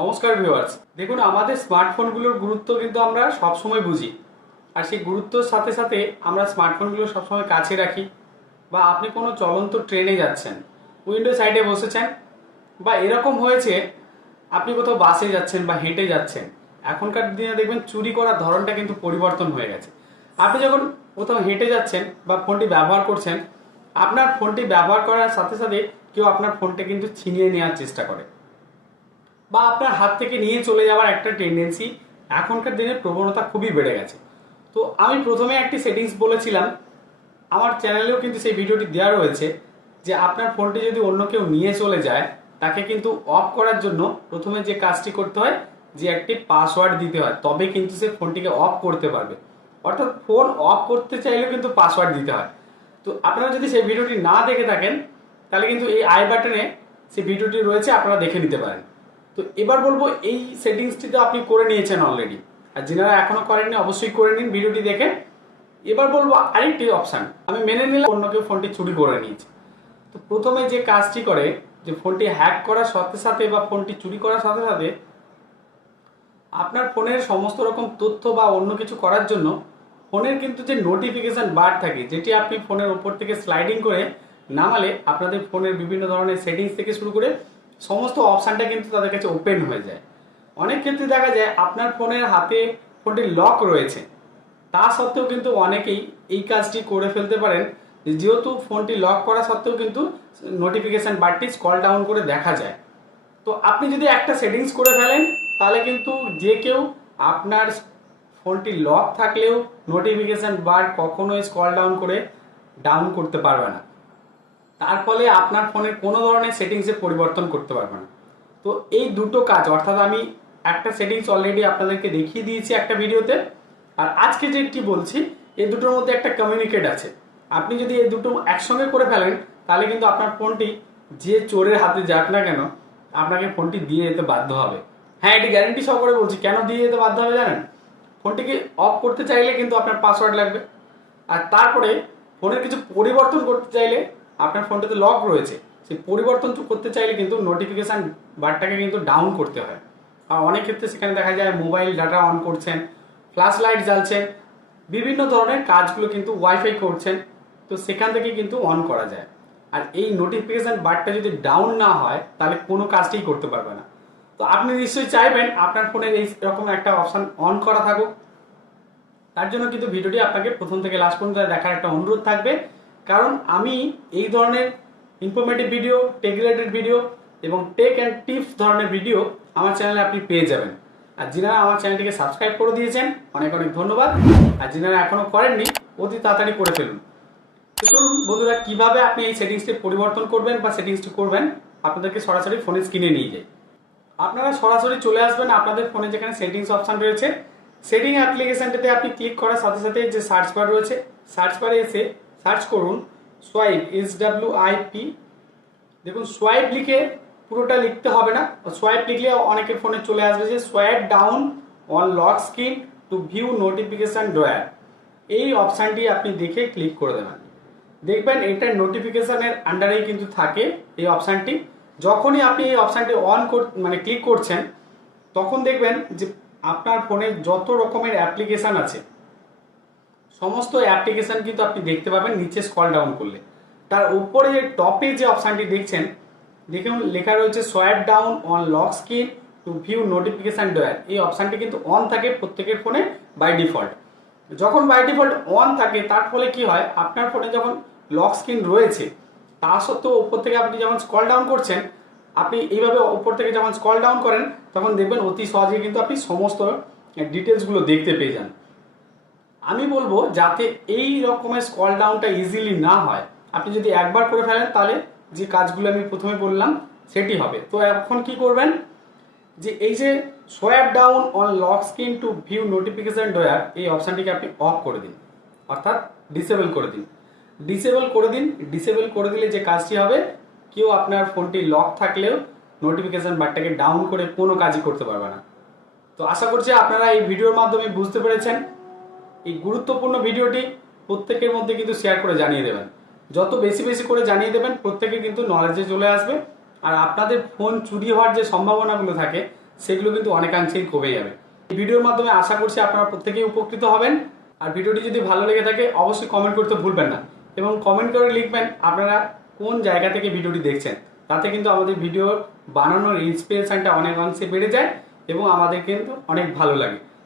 নমস্কার ভিউয়ার্স দেখুন, আমাদের স্মার্টফোনগুলোর গুরুত্ব কিন্তু আমরা সবসময় বুঝি। আর সেই গুরুত্বর সাথে সাথে আমরা স্মার্টফোনগুলো সবসময় কাছে রাখি। বা আপনি কোনো চলন্ত ট্রেনে যাচ্ছেন উইন্ডো সাইডে বসেছেন, বা এরকম হয়েছে, আপনি কোথাও বাসে যাচ্ছেন বা হেঁটে যাচ্ছেন, এখনকার দিনে দেখবেন চুরি করার ধরনটা কিন্তু পরিবর্তন হয়ে গেছে। আপনি যখন কোথাও হেঁটে যাচ্ছেন বা ফোনটি ব্যবহার করছেন, আপনার ফোনটি ব্যবহার করার সাথে সাথে কেউ আপনার ফোনটা কিন্তু ছিনিয়ে নেওয়ার চেষ্টা করে। বা আপনার হাত থেকে নিয়ে চলে যাওয়ার একটা টেন্ডেন্সি এখনকার দিনে প্রবণতা খুবই বেড়ে গেছে। তো আমি প্রথমে একটি সেটিংস বলেছিলাম, আমার চ্যানেলেও কিন্তু সেই ভিডিওটি দেওয়া রয়েছে যে আপনার ফোনটি যদি অন্য কেউ নিয়ে চলে যায়, তাকে কিন্তু অফ করার জন্য প্রথমে যে কাজটি করতে হয়, যে একটি পাসওয়ার্ড দিতে হয়, তবে কিন্তু সে ফোনটিকে অফ করতে পারবে। অর্থাৎ ফোন অফ করতে চাইলেও কিন্তু পাসওয়ার্ড দিতে হয়। তো আপনারা যদি সেই ভিডিওটি না দেখে থাকেন, তাহলে কিন্তু এই আই বাটনে সেই ভিডিওটি রয়েছে, আপনারা দেখে নিতে পারেন। তো এবার বলব, এই সেটিংসটি তো আপনি করে নিয়েছেন অলরেডি আর যারা এখনও করেননি, অবশ্যই করে নিন ভিডিওটি দেখে। এবার বলব আরেকটি অপশান আমি মেনে নিলাম অন্য কেউ ফোনটি চুরি করে নিয়েছে। তো প্রথমে যে কাজটি করে, যে ফোনটি হ্যাক করার সাথে সাথে বা ফোনটি চুরি করার সাথে সাথে, আপনার ফোনের সমস্ত রকম তথ্য বা অন্য কিছু করার জন্য ফোনের কিন্তু যে নোটিফিকেশন বার থাকে, যেটি আপনি ফোনের উপর থেকে স্লাইডিং করে নামালে আপনাদের ফোনের বিভিন্ন ধরনের সেটিংস থেকে শুরু করে সমস্ত অপশানটা কিন্তু তাদের কাছে ওপেন হয়ে যায়। অনেক ক্ষেত্রে দেখা যায় আপনার ফোনের হাতে ফোনটি লক রয়েছে। তা সত্ত্বেও কিন্তু অনেকেই এই কাজটি করে ফেলতে পারেন। যেহেতু ফোনটি লক করা সত্ত্বেও কিন্তু নোটিফিকেশান বারটি স্কল ডাউন করে দেখা যায়। তো আপনি যদি একটা সেটিংস করে ফেলেন, তাহলে কিন্তু যে কেউ আপনার ফোনটি লক থাকলেও নোটিফিকেশন বার কখনোই স্কল ডাউন করে ডাউন করতে পারবে না। তার ফলে আপনার ফোনের কোনো ধরনের সেটিংসে পরিবর্তন করতে পারবে না। তো এই দুটো কাজ, অর্থাৎ আমি একটা সেটিংস অলরেডি আপনাদেরকে দেখিয়ে দিয়েছি একটা ভিডিওতে, আর আজকে যে যেটি বলছি এই দুটোর মধ্যে একটা কমিউনিকেট আছে। আপনি যদি এই দুটো একসঙ্গে করে ফেলেন, তাহলে কিন্তু আপনার ফোনটি যে চোরের হাতে যাক না কেন, আপনাকে ফোনটি দিয়ে যেতে বাধ্য হবে। হ্যাঁ এটি গ্যারেন্টি সহকারে বলছি, কেন দিয়ে যেতে বাধ্য হবে জানেন? ফোনটিকে অফ করতে চাইলে কিন্তু আপনার পাসওয়ার্ড লাগবে। আর তারপরে ফোনের কিছু পরিবর্তন করতে চাইলে আপনার ফোনটাতে লক রয়েছে, সেই পরিবর্তন তো করতে চাইলে কিন্তু নোটিফিকেশান বারটাকে কিন্তু ডাউন করতে হয়। আর অনেক ক্ষেত্রে সেখানে দেখা যায় মোবাইল ডাটা অন করছেন ফ্ল্যাশ লাইট জ্বালছেন, বিভিন্ন ধরনের কাজগুলো কিন্তু ওয়াইফাই করছেন, তো সেখান থেকে কিন্তু অন করা যায়। আর এই নোটিফিকেশান বারটা যদি ডাউন না হয়, তাহলে কোনো কাজটাই করতে পারবে না। তো আপনি নিশ্চয়ই চাইবেন আপনার ফোনের এই রকম একটা অপশান অন করা থাকুক। তার জন্য কিন্তু ভিডিওটি আপনাকে প্রথম থেকে লাস্ট পর্যন্ত দেখার একটা অনুরোধ থাকবে। কারণ আমি এই ধরনের informative video tech related video এবং টেক অ্যান্ড টিপস ধরনের ভিডিও আমার চ্যানেলে আপনি পেয়ে যাবেন। আর যিনারা আমার চ্যানেলটিকে সাবস্ক্রাইব করে দিয়েছেন, অনেক অনেক ধন্যবাদ। আর যিনারা এখনও করেননি, অতি তাড়াতাড়ি করে ফেলুন। তো চলুন বন্ধুরা, কীভাবে আপনি এই সেটিংসটি পরিবর্তন করবেন বা সেটিংসটি করবেন, আপনাদেরকে সরাসরি ফোনে স্ক্রিনে নিয়ে যাই। আপনারা সরাসরি চলে আসবেন, আপনাদের ফোনে যেখানে সেটিংস অপশান রয়েছে। সেটিং অ্যাপ্লিকেশনটাতে আপনি ক্লিক করার সাথে সাথে যে সার্চ বার রয়েছে সার্চ বারে এসে সার্চ করুন, swipe S W I P দেখুন, সোয়াইপ লিখে পুরোটা লিখতে হবে না। সোয়াইপ লিখলে অনেকের ফোনে চলে আসবে যে swipe down on lock screen to view notification drawer. এই অপশানটি আপনি দেখে ক্লিক করে দেবেন। দেখবেন এটা নোটিফিকেশানের আন্ডারেই কিন্তু থাকে এই অপশানটি। যখনই আপনি এই অপশানটি অন কর মানে ক্লিক করছেন, তখন দেখবেন যে আপনার ফোনে যত রকমের অ্যাপ্লিকেশান আছে সমস্ত অ্যাপ্লিকেশান কিন্তু আপনি দেখতে পাবেন, নিচে স্কল ডাউন করলে। তার উপরে যে টপে যে অপশানটি দেখছেন দেখুন লেখা রয়েছে swipe down on lock screen to view notification drawer এই অপশানটি কিন্তু অন থাকে প্রত্যেকের ফোনে বাই ডিফল্ট যখন বাই ডিফল্ট অন থাকে, তার ফলে কি হয়? আপনার ফোনে যখন লক স্ক্রিন রয়েছে, তা সত্ত্বেও উপর থেকে আপনি যখন স্কল ডাউন করছেন, আপনি এইভাবে উপর থেকে যখন স্কল ডাউন করেন, তখন দেখবেন অতি সহজে কিন্তু আপনি সমস্ত ডিটেলসগুলো দেখতে পেয়ে যান। আমি বলব যাতে এই রকমের স্কল ডাউনটা ইজিলি না হয়। আপনি যদি একবার করে ফেলেন, তাহলে যে কাজগুলো আমি প্রথমে বললাম, সেটি হবে। তো এখন কি করবেন? যে এই যে swipe down on lock screen to view notification drawer এই অপশানটিকে আপনি অফ করে দিন। অর্থাৎ ডিসেবল করে দিন। ডিসেবল করে দিন। ডিসেবল করে দিলে যে কাজটি হবে, কেউ আপনার ফোনটি লক থাকলেও নোটিফিকেশন বারটাকে ডাউন করে কোনো কাজই করতে পারবে না। তো আশা করছি আপনারা এই ভিডিওর মাধ্যমে বুঝতে পেরেছেন। এই গুরুত্বপূর্ণ ভিডিওটি প্রত্যেকের মধ্যে কিন্তু শেয়ার করে জানিয়ে দেবেন। যত বেশি বেশি করে জানিয়ে দেবেন, প্রত্যেকে কিন্তু নলেজে চলে আসবে। আর আপনাদের ফোন চুরি হওয়ার যে সম্ভাবনাগুলো থাকে, সেগুলো কিন্তু অনেকাংশেই কমে যাবে। এই ভিডিওর মাধ্যমে আশা করছি আপনারা প্রত্যেকেই উপকৃত হবেন। আর ভিডিওটি যদি ভালো লেগে থাকে, অবশ্যই কমেন্ট করতে ভুলবেন না। এবং কমেন্ট করে লিখবেন আপনারা কোন জায়গা থেকে ভিডিওটি দেখছেন। তাতে কিন্তু আমাদের ভিডিও বানানোর ইন্সপিরেশনটা অনেক অংশে বেড়ে যায় এবং আমাদের কিন্তু অনেক ভালো লাগে।